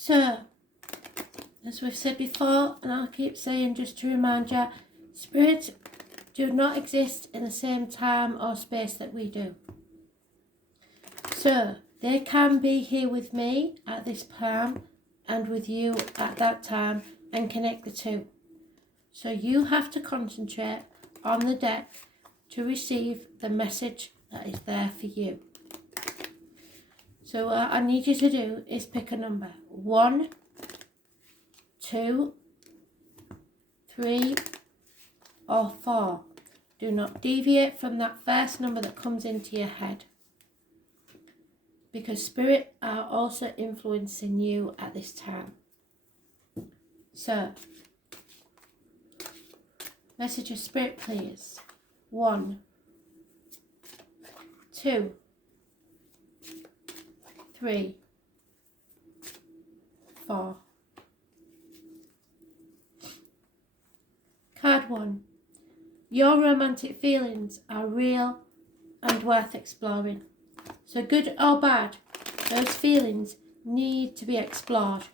So, as we've said before, and I'll keep saying just to remind you, spirits do not exist in the same time or space that we do. So, they can be here with me at this time and with you at that time and connect the two. So you have to concentrate on the deck to receive the message that is there for you. So what I need you to do is pick a number. 1, 2, 3, or 4. Do not deviate from that first number that comes into your head, because spirit are also influencing you at this time. So, message of spirit, please. 1, 2, 3, 4. Card 1. Your romantic feelings are real and worth exploring. So good or bad, those feelings need to be explored.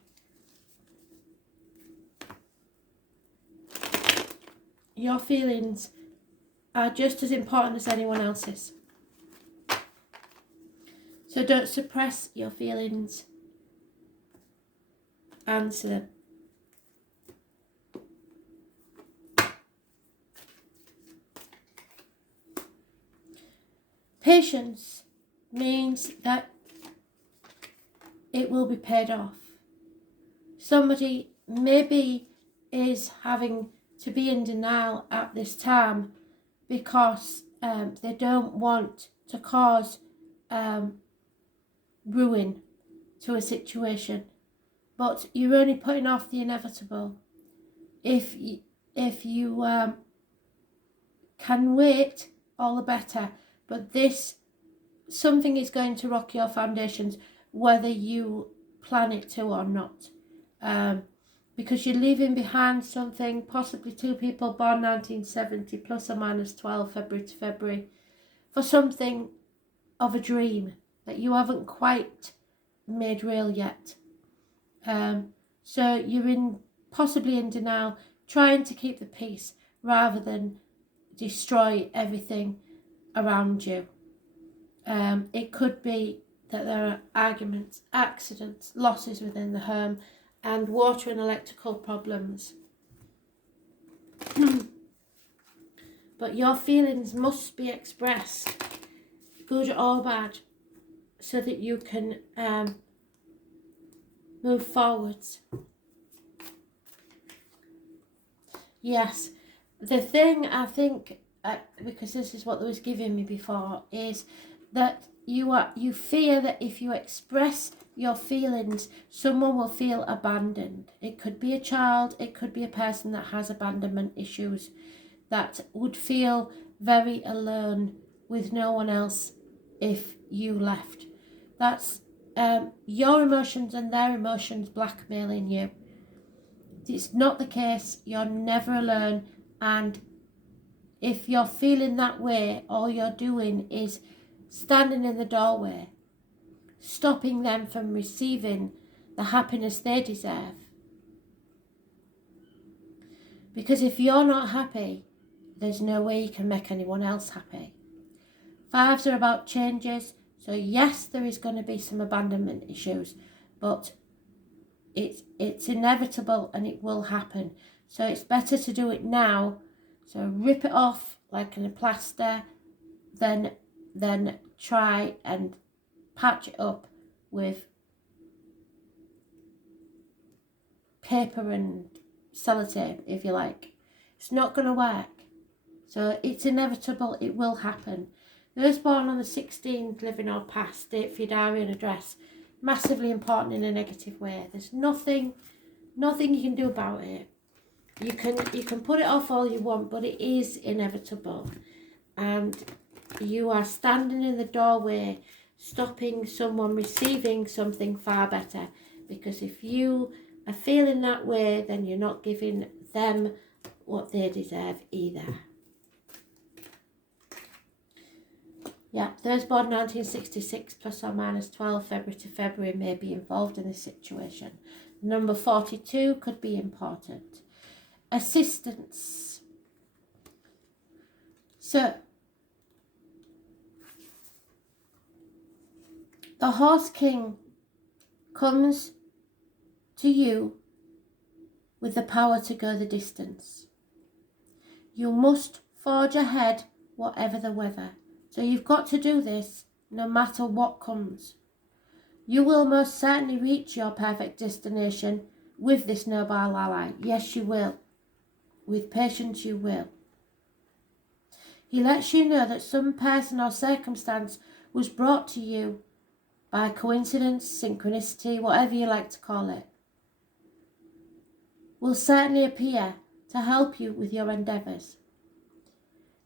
Your feelings are just as important as anyone else's. So don't suppress your feelings. Answer them. Patience means that it will be paid off. Somebody maybe is having to be in denial at this time because they don't want to cause ruin to a situation, but you're only putting off the inevitable. If you can wait, all the better. But something is going to rock your foundations, whether you plan it to or not. Because you're leaving behind something, possibly 2 people born 1970, plus or minus 12, February to February, for something of a dream that you haven't quite made real yet. So you're possibly in denial, trying to keep the peace rather than destroy everything around you. It could be that there are arguments, accidents, losses within the home, and water and electrical problems. But your feelings must be expressed, good or bad, so that you can move forwards. Yes, the thing I think, because this is what they was giving me before, is that you fear that if you express your feelings, someone will feel abandoned. It could be a child, it could be a person that has abandonment issues, that would feel very alone with no one else if you left. That's your emotions and their emotions blackmailing you. It's not the case. You're never alone, and if you're feeling that way, all you're doing is standing in the doorway, stopping them from receiving the happiness they deserve. Because if you're not happy, there's no way you can make anyone else happy. 5s are about changes. So yes, there is going to be some abandonment issues, but it's inevitable and it will happen. So it's better to do it now. So rip it off like in a plaster, then try and patch it up with paper and sellotape, if you like. It's not going to work. So it's inevitable, it will happen. Those born on the 16th, living or past, date for your diary and address, massively important in a negative way. There's nothing you can do about it. You can put it off all you want, but it is inevitable. And you are standing in the doorway, stopping someone receiving something far better. Because if you are feeling that way, then you're not giving them what they deserve either. Yeah, those born 1966 plus or minus 12 February to February may be involved in this situation. Number 42 could be important. Assistance. So, the Horse King comes to you with the power to go the distance. You must forge ahead whatever the weather. So you've got to do this no matter what comes. You will most certainly reach your perfect destination with this noble ally. Yes, you will. With patience, you will. He lets you know that some person or circumstance was brought to you by coincidence, synchronicity, whatever you like to call it, will certainly appear to help you with your endeavours.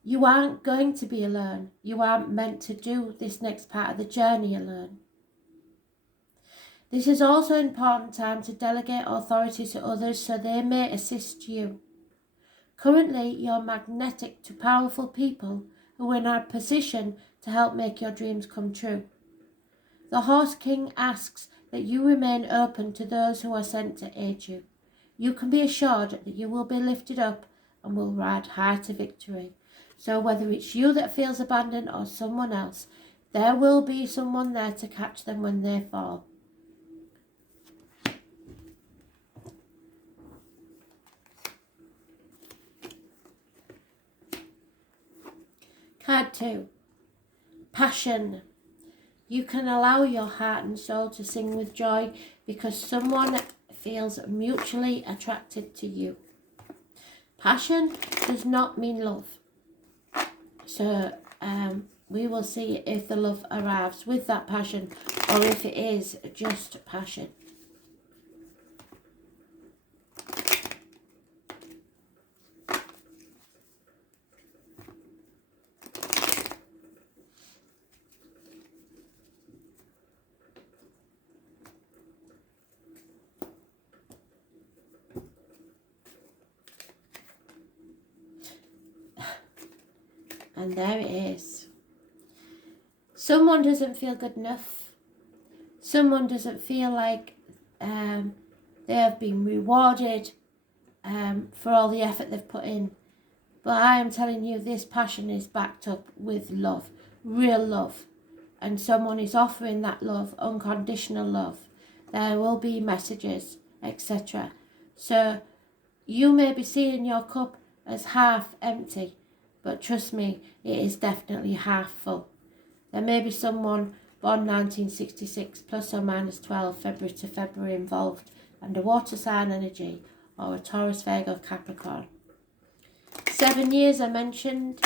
You aren't going to be alone. You aren't meant to do this next part of the journey alone. This is also an important time to delegate authority to others so they may assist you. Currently, you're magnetic to powerful people who are in a position to help make your dreams come true. The Horse King asks that you remain open to those who are sent to aid you. You can be assured that you will be lifted up and will ride high to victory. So whether it's you that feels abandoned or someone else, there will be someone there to catch them when they fall. Card 2. Passion. You can allow your heart and soul to sing with joy because someone feels mutually attracted to you. Passion does not mean love. So we will see if the love arrives with that passion or if it is just passion. And there it is. Someone doesn't feel good enough. Someone doesn't feel like they have been rewarded for all the effort they've put in. But I am telling you, this passion is backed up with love, real love. And someone is offering that love, unconditional love. There will be messages, etc. So you may be seeing your cup as half empty, but trust me, it is definitely half full. There may be someone born 1966 plus or minus 12 February to February involved, and a water sign energy or a Taurus, Virgo, Capricorn. 7 years I mentioned.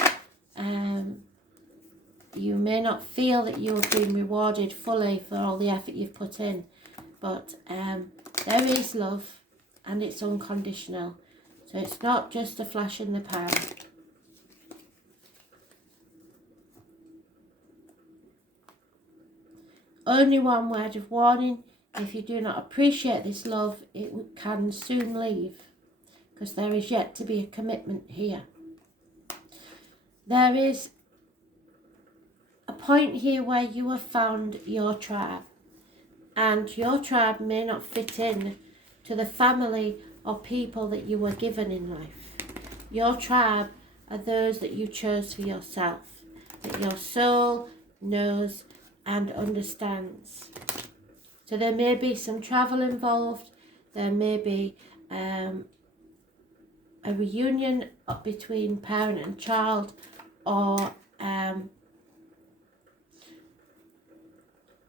You may not feel that you have been rewarded fully for all the effort you've put in, but there is love and it's unconditional. So it's not just a flash in the pan. Only one word of warning: if you do not appreciate this love, it can soon leave, because there is yet to be a commitment here. There is a point here where you have found your tribe, and your tribe may not fit in to the family or people that you were given in life. Your tribe are those that you chose for yourself, that your soul knows and understands. So there may be some travel involved, there may be a reunion between parent and child, or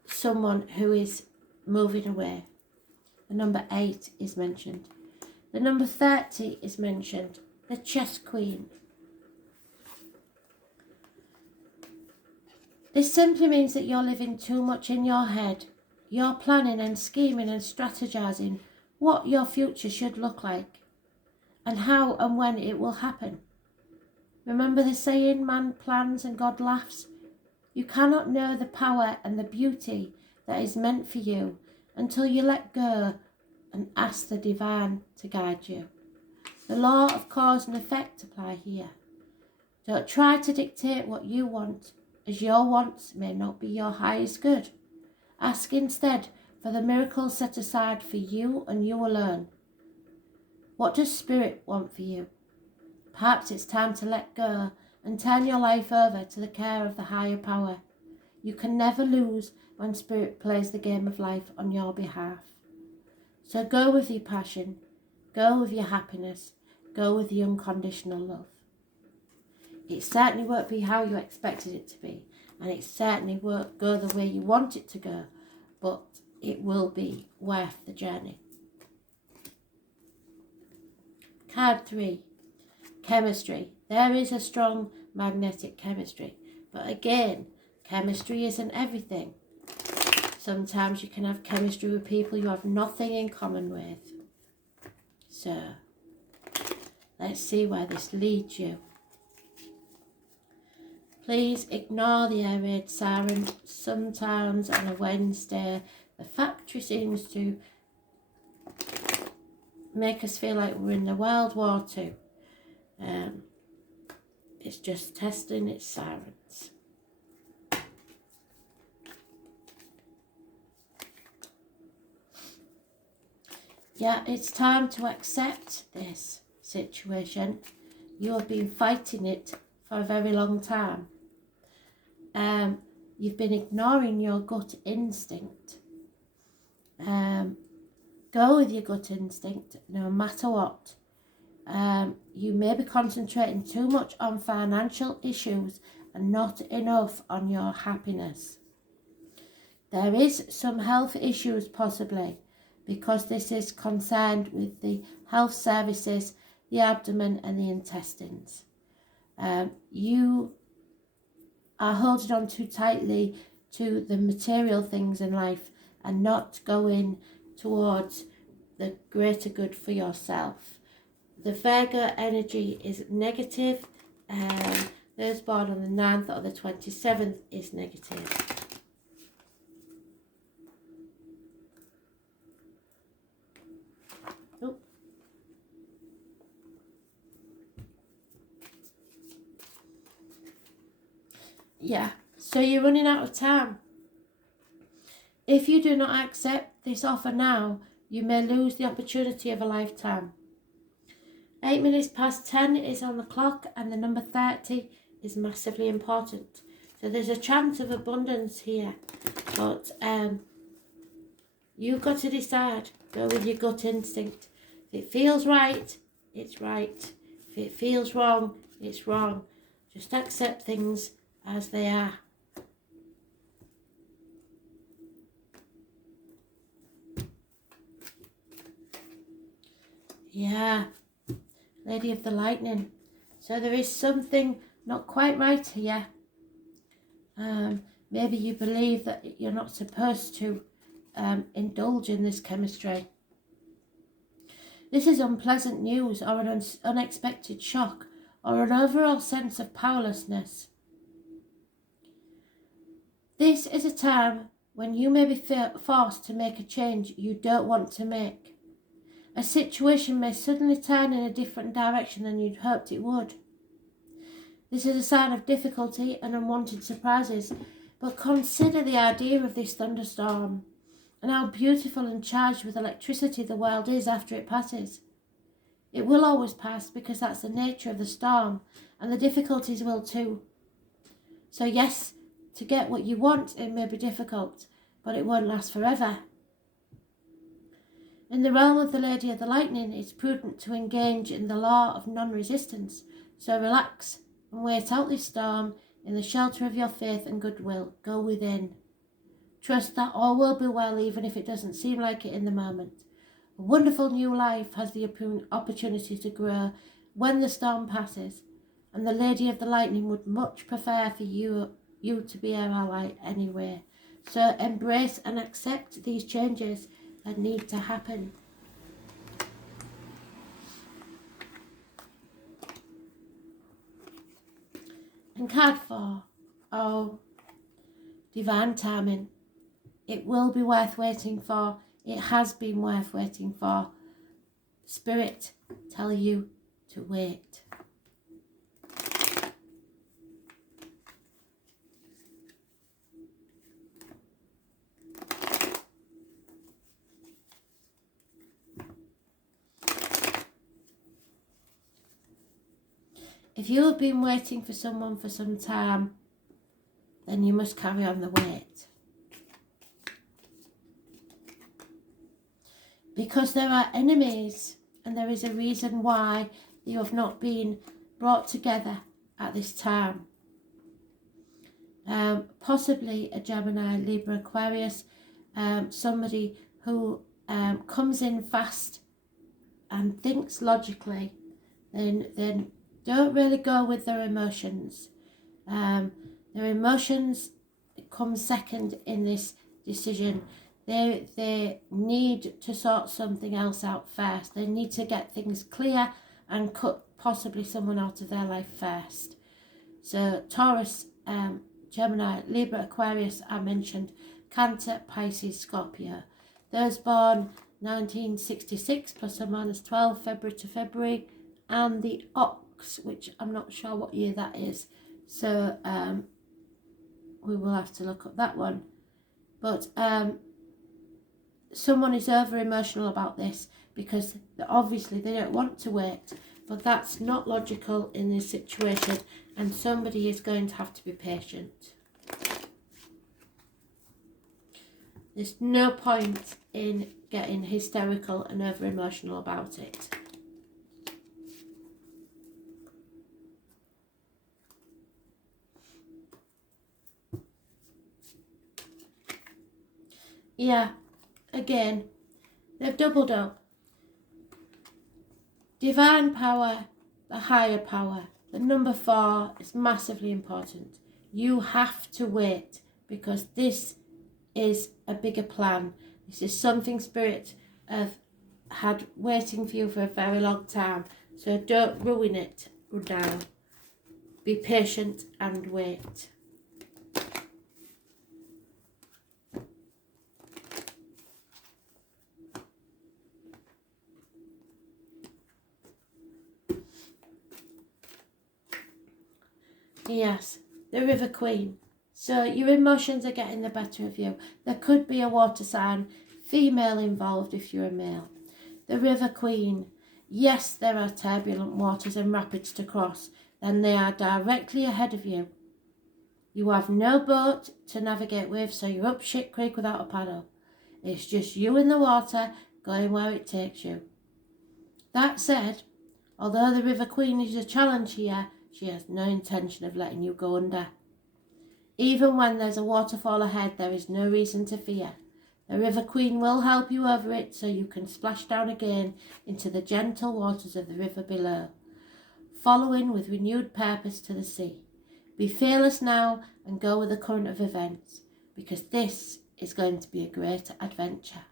someone who is moving away. The number 8 is mentioned. The number 30 is mentioned, the Chess Queen. This simply means that you're living too much in your head. You're planning and scheming and strategizing what your future should look like and how and when it will happen. Remember the saying, man plans and God laughs? You cannot know the power and the beauty that is meant for you until you let go and ask the divine to guide you. The law of cause and effect apply here. Don't try to dictate what you want. as your wants may not be your highest good. Ask instead for the miracles set aside for you and you alone. What does Spirit want for you? Perhaps it's time to let go and turn your life over to the care of the higher power. You can never lose when Spirit plays the game of life on your behalf. So go with your passion, go with your happiness, go with the unconditional love. It certainly won't be how you expected it to be, and it certainly won't go the way you want it to go, but it will be worth the journey. Card 3, chemistry. There is a strong magnetic chemistry, but again, chemistry isn't everything. Sometimes you can have chemistry with people you have nothing in common with. So, let's see where this leads you. Please ignore the air raid siren. Sometimes on a Wednesday, the factory seems to make us feel like we're in the World War II. It's just testing its sirens. Yeah, it's time to accept this situation. You have been fighting it for a very long time. You've been ignoring your gut instinct. Go with your gut instinct no matter what. You may be concentrating too much on financial issues and not enough on your happiness. There is some health issues possibly, because this is concerned with the health services, the abdomen and the intestines. You are holding on too tightly to the material things in life and not going towards the greater good for yourself. The Virgo energy is negative, and those born on the 9th or the 27th is negative. Yeah, so you're running out of time. If you do not accept this offer now, you may lose the opportunity of a lifetime. 8 minutes past 10 is on the clock, and the number 30 is massively important. So there's a chance of abundance here, but you've got to decide. Go with your gut instinct. If it feels right, it's right. If it feels wrong, it's wrong. Just accept things as they are. Yeah, Lady of the Lightning. So there is something not quite right here. Maybe you believe that you're not supposed to indulge in this chemistry. This is unpleasant news, or an unexpected shock, or an overall sense of powerlessness. This is a time when you may be forced to make a change you don't want to make. A situation may suddenly turn in a different direction than you'd hoped it would. This is a sign of difficulty and unwanted surprises, but consider the idea of this thunderstorm and how beautiful and charged with electricity the world is after it passes. It will always pass because that's the nature of the storm, and the difficulties will too. So yes, to get what you want, it may be difficult, but it won't last forever. In the realm of the Lady of the Lightning, it's prudent to engage in the law of non-resistance. So relax and wait out this storm in the shelter of your faith and goodwill. Go within. Trust that all will be well, even if it doesn't seem like it in the moment. A wonderful new life has the opportunity to grow when the storm passes, and the Lady of the Lightning would much prefer for you to be her ally anyway. So embrace and accept these changes that need to happen. And card 4, oh, divine timing. It will be worth waiting for. It has been worth waiting for. Spirit tell you to wait. If you have been waiting for someone for some time, then you must carry on the wait. Because there are enemies, and there is a reason why you have not been brought together at this time. Possibly a Gemini, Libra, Aquarius, somebody who comes in fast and thinks logically, then don't really go with their emotions. Their emotions come second in this decision. They need to sort something else out first. They need to get things clear and cut possibly someone out of their life first. So Taurus, Gemini, Libra, Aquarius, I mentioned, Cancer, Pisces, Scorpio. Those born 1966 plus or minus 12, February to February, and the Ox, which I'm not sure what year that is. So we will have to look up that one. But someone is over emotional about this because obviously they don't want to wait, but that's not logical in this situation, and somebody is going to have to be patient. There's no point in getting hysterical and over emotional about it. Yeah, again, they've doubled up. Divine power, the higher power. The number 4 is massively important. You have to wait because this is a bigger plan. This is something Spirit have had waiting for you for a very long time. So don't ruin it now. Be patient and wait. Yes, the River Queen. So your emotions are getting the better of you. There could be a water sign, female involved if you're a male. The River Queen. Yes, there are turbulent waters and rapids to cross. Then they are directly ahead of you. You have no boat to navigate with, so you're up shit creek without a paddle. It's just you in the water going where it takes you. That said, although the River Queen is a challenge here, she has no intention of letting you go under. Even when there's a waterfall ahead, there is no reason to fear. The River Queen will help you over it so you can splash down again into the gentle waters of the river below, following with renewed purpose to the sea. Be fearless now and go with the current of events, because this is going to be a great adventure.